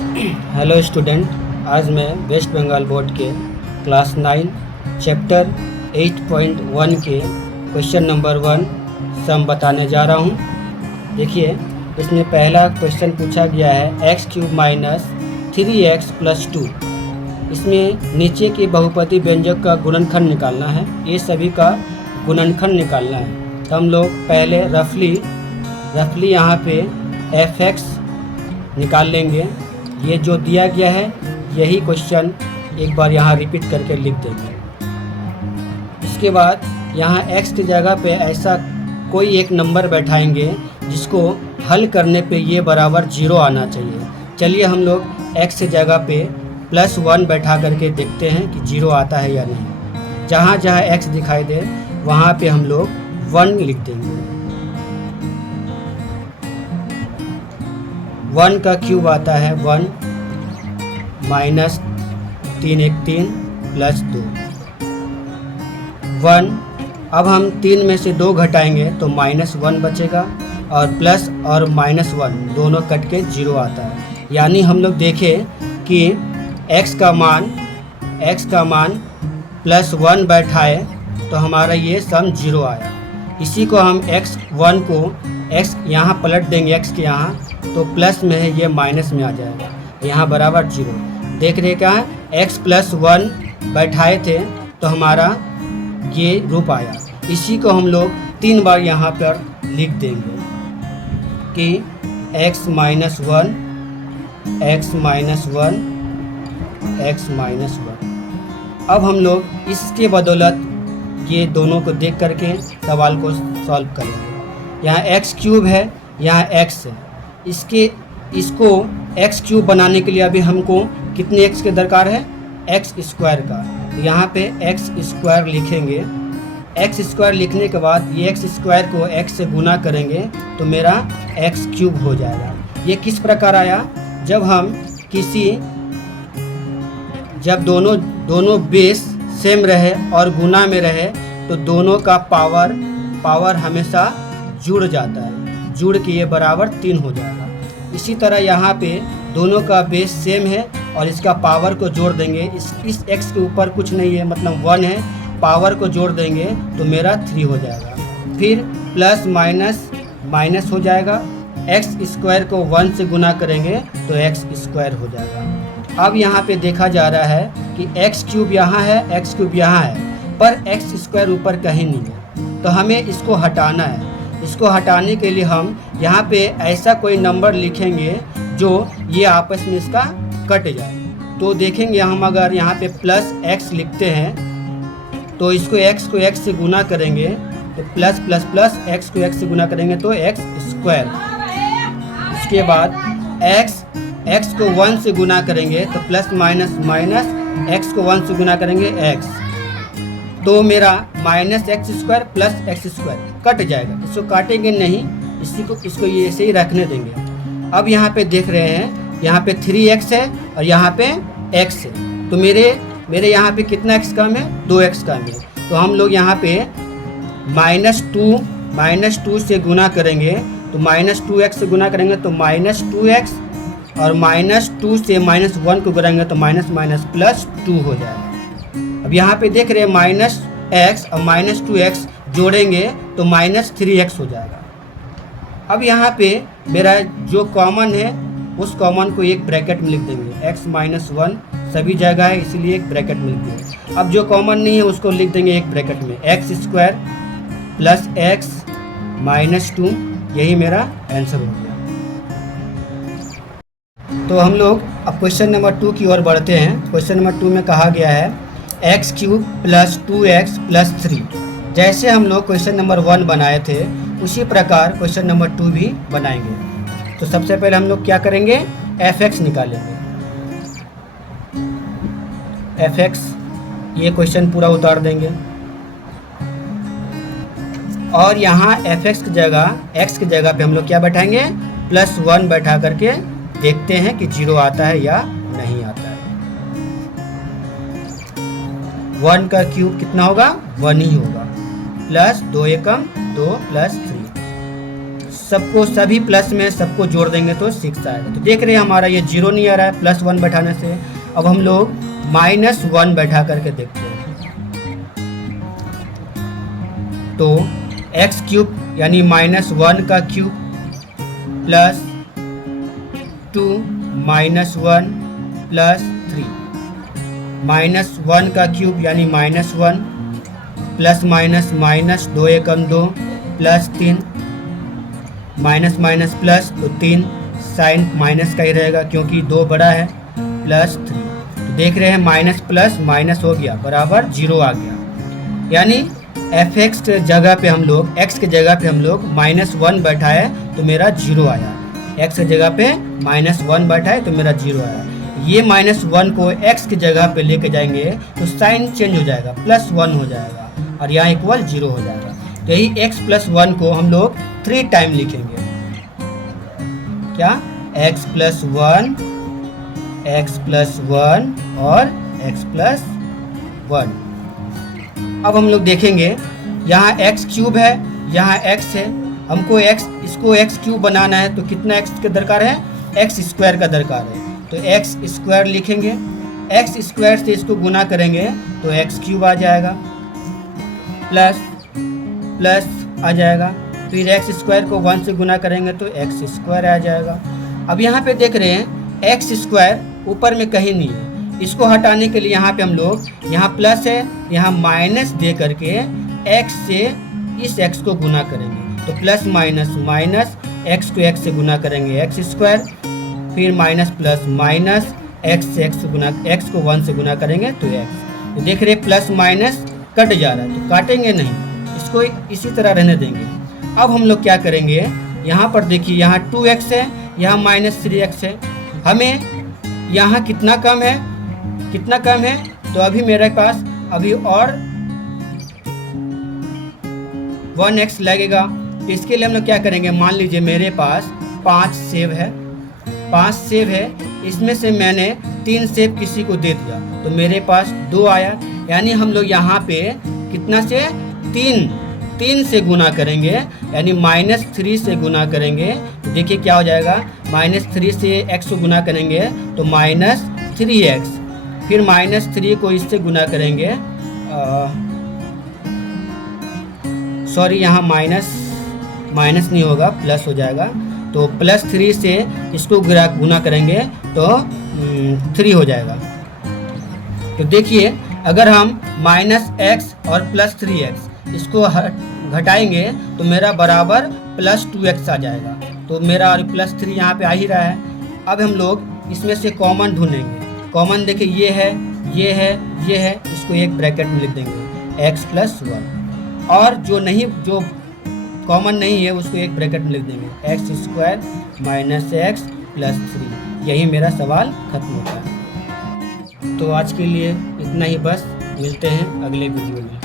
Hello student, आज मैं waste Bengal board के क्लास 9 चैप्टर 8.1 के क्वेश्चन नंबर 1 सम बताने जा रहा हूँ। देखिए, इसमें पहला क्वेश्चन पूछा गया है x³ माइनस 3x प्लस 2। इसमें नीचे के बहुपदी व्यंजक का गुणनखंड निकालना है, ये सभी का गुणनखंड निकालना है। तो हम लोग पहले रफली यहाँ पे fx निकाल लेंगे। ये जो दिया गया है यही क्वेश्चन एक बार यहाँ रिपीट करके लिख देंगे। इसके बाद यहाँ x की जगह पे ऐसा कोई एक नंबर बैठाएंगे जिसको हल करने पे ये बराबर 0 आना चाहिए। चलिए हम लोग x की जगह पे +1 बैठा करके देखते हैं कि 0 आता है या नहीं। जहाँ जहाँ x दिखाई दे वहाँ पे हम लोग 1 लिख देंगे। 1 का क्यूब आता है 1 माइनस 3 1 3 प्लस 2 1। अब हम 3 में से 2 घटाएंगे तो -1 बचेगा और प्लस और -1 दोनों कट के 0 आता है। यानी हम लोग देखें कि x का मान +1 बैठाए तो हमारा ये सम 0 आया। इसी को हम x1 को x यहाँ पलट देंगे, x के यहाँ तो प्लस में है, ये माइनस में आ जाएगा, यहाँ बराबर 0। देख रहे क्या है, x +1 बैठाए थे तो हमारा ये रूप आया। इसी को हम लोग 3 बार यहाँ पर लिख देंगे कि x -1 x -1। अब हम लोग इसके बदौलत ये दोनों को देख करके सवाल को सॉल्व करेंगे। यहाँ x³ है, यहाँ x है। इसको x³ बनाने के लिए अभी हमको कितने x के दरकार है, x² का। तो यहाँ पे x² लिखेंगे। x² लिखने के बाद ये x² को x से गुना करेंगे तो मेरा x³ हो जाएगा। ये किस प्रकार आया, जब दोनों बेस सेम रहे और गुना में रहे तो दोनों का पावर हमेशा जुड़ जाता है, जुड़ के ये बराबर 3 हो जाएगा। इसी तरह यहाँ पे दोनों का बेस सेम है और इसका पावर को जोड़ देंगे। इस x के ऊपर कुछ नहीं है, मतलब 1 है, पावर को जोड़ देंगे तो मेरा 3 हो जाएगा। फिर प्लस माइनस हो जाएगा, x² को 1 से गुना करेंगे तो x² हो जाएगा। अब यहाँ पे देखा जा रहा है कि x³ यहाँ है, x³ यहाँ है, पर x² ऊपर कहीं नहीं है, तो हमें इसको हटाना है। इसको हटाने के लिए हम यहाँ पे ऐसा कोई नंबर लिखेंगे जो ये आपस में इसका कट जाए। तो देखेंगे हम अगर यहाँ पे +x लिखते हैं तो इसको x को x से गुना करेंगे तो प्लस x को x से गुना करेंगे तो x²। इसके बाद x को 1 से गुना करेंगे तो प्लस x को 1 से गुना करेंगे x, तो मेरा -x² प्लस x² कट जाएगा। इसको काटेंगे नहीं, इसको ये ऐसे ही रखने देंगे। अब यहाँ पे देख रहे हैं, यहाँ पे 3x है और यहाँ पे x है, तो मेरे यहाँ पे कितना x कम है, 2x कम है। तो हम लोग यहाँ पे -2 से गुना करेंगे तो -2x से गुना करेंगे तो -2x और -2 से -1 को करेंगे तो +2 हो जाएगा। अब यहाँ पे देख रहे हैं -x और -2x जोड़ेंगे तो -3x हो जाएगा। अब यहाँ पे मेरा जो कॉमन है उस कॉमन को एक ब्रैकेट में लिख देंगे, x -1 सभी जगह है इसलिए एक ब्रैकेट में लिख देंगे। अब जो कॉमन नहीं है उसको लिख देंगे एक ब्रैकेट में, x² प्लस x -2, यही मेरा आंसर हो गया। तो हम लोग अब क्वेश्चन नंबर 2 की ओर बढ़ते हैं। क्वेश्चन नंबर 2 में कहा गया है x³ प्लस 2x प्लस 3। जैसे हम लोग क्वेश्चन नंबर 1 बनाए थे उसी प्रकार क्वेश्चन नंबर 2 भी बनाएंगे। तो सबसे पहले हम लोग क्या करेंगे, fx निकालेंगे। fx, ये क्वेश्चन पूरा उतार देंगे और यहाँ fx की जगह x की जगह पे हम लोग क्या बैठाएंगे, +1 बैठा करके देखते हैं कि 0 आता है या नहीं आता है। 1 का क्यूब कितना होगा, 1 ही होगा, प्लस 2 एकम 2 प्लस 3 सबको सभी प्लस में सबको जोड़ देंगे तो 6 आएगा। तो देख रहे हैं हमारा ये 0 नहीं आ रहा है +1 बैठाने से। अब हम लोग -1 बैठा करके देखते हैं। तो x³ यानी -1 का क्यूब +2 -1 +3 -1 का क्यूब यानी -1 प्लस माइनस 2 एकम 2 +3 माइनस प्लस तो 3 साइन माइनस का ही रहेगा क्योंकि 2 बड़ा है +3। तो देख रहे हैं माइनस प्लस माइनस हो गया बराबर 0 आ गया। यानी fx के जगह पे हम लोग x के जगह पे हम लोग -1 बैठाए तो मेरा 0 आया। x के जगह पे -1 बैठाए तो मेरा 0 आया। ये -1 को x की जगह पे लेके जाएंगे तो साइन चेंज हो जाएगा +1 हो जाएगा और यहाँ इक्वल 0 हो जाएगा। तो यही x + 1 को हम लोग 3 टाइम लिखेंगे। क्या x + 1 x + 1 और x + 1। अब हम लोग देखेंगे यहाँ x³ है, यहाँ x है। हमको इसको x³ बनाना है तो कितना x का दरकार है, x² का दरकार है। तो x² लिखेंगे, x² से इसको गुना करेंगे तो x³ आ जाएगा प्लस आ जाएगा। फिर x² को 1 से गुना करेंगे तो x² आ जाएगा। अब यहाँ पे देख रहे हैं x² ऊपर में कहीं नहीं है। इसको हटाने के लिए यहाँ पे हम लोग यहाँ प्लस है यहाँ माइनस दे करके x से इस x को गुना करेंगे। तो प्लस माइनस x को x से गुना करेंगे x², फिर माइनस प्लस माइनस x से x को 1 से गुना करेंगे तो x। तो देख रहे प्लस माइनस कट जा रहा है तो काटेंगे नहीं, इसको इसी तरह रहने देंगे। अब हम लोग क्या करेंगे, यहाँ पर देखिए यहाँ 2x है, यहाँ -3x है। हमें यहाँ कितना कम है तो अभी मेरे पास अभी और 1x लगेगा। तो इसके लिए हम लोग क्या करेंगे, मान लीजिए मेरे पास 5 सेब है, इसमें से मैंने 3 सेब किसी को दे दिया तो मेरे पास 2 आया। यानी हम लोग यहाँ पे कितना से 3 से गुना करेंगे यानी -3 से गुना करेंगे। तो देखिए क्या हो जाएगा, -3 से x को गुना करेंगे तो -3x, फिर -3 को इससे गुना करेंगे, सॉरी यहाँ माइनस नहीं होगा प्लस हो जाएगा। तो +3 से इसको गुना करेंगे तो 3 हो जाएगा। तो देखिए अगर हम -x और +3x इसको घटाएंगे तो मेरा बराबर +2x आ जाएगा। तो मेरा +3 यहाँ पे आ ही रहा है। अब हम लोग इसमें से कॉमन ढूंढेंगे। कॉमन देखिए ये है, इसको एक ब्रैकेट में लिख देंगे x + 1, और जो कॉमन नहीं है उसको एक ब्रैकेट में लिख देंगे x² - x + 3। यही मेरा सवाल खत्म होता है। तो आज के लिए इतना ही बस, मिलते हैं अगले वीडियो में।